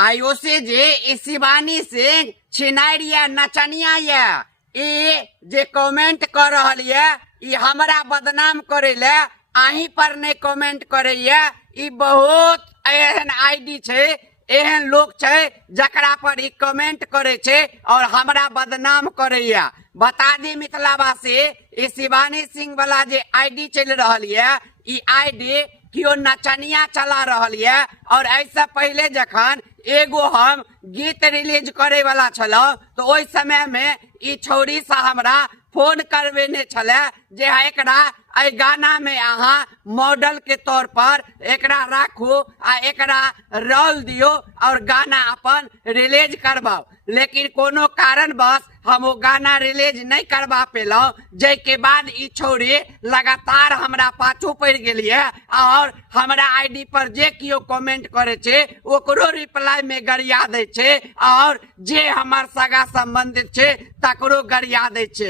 आयो से जे ई शिवानी सिंह छिनारिया नचनिया ये ई जे कमेंट कर रहल ये ई हमरा बदनाम करे ले अहीं पर ने कमेंट करे ये। ई बहुत एहन आईडी छे, एहन लोग छे जकरा पर ई कमेंट करे छे और हमरा बदनाम करे ये। बता दी मिथिलावासी, ई शिवानी सिंह वाला जे आईडी चल रहल ये ई आईडी कियो नचनिया चला रहल ये। और ऐसा पहले जखन एगो हम गीत रिलीज करे वाला छलो तो ओइ समय में ई छौरी से हमरा फोन करवेने छले जे एकरा ए गाना में अहाँ मॉडल के तौर पर एकरा राखू आ एकरा रोल दियो और गाना अपन रिलीज करवाओ। लेकिन कोनो कारणवश हम वो गाना रिलीज नहीं करवा पेलो, जै के बाद ई छौरी लगातार हमरा पाछू पड़ गेलिए और हमरा आईडी पर जे कियो कमेंट करे छे ओकरो रिप्लाई में गरिया दे छे और जे हमर सगा संबंधित छे तकरो गरिया दे छे।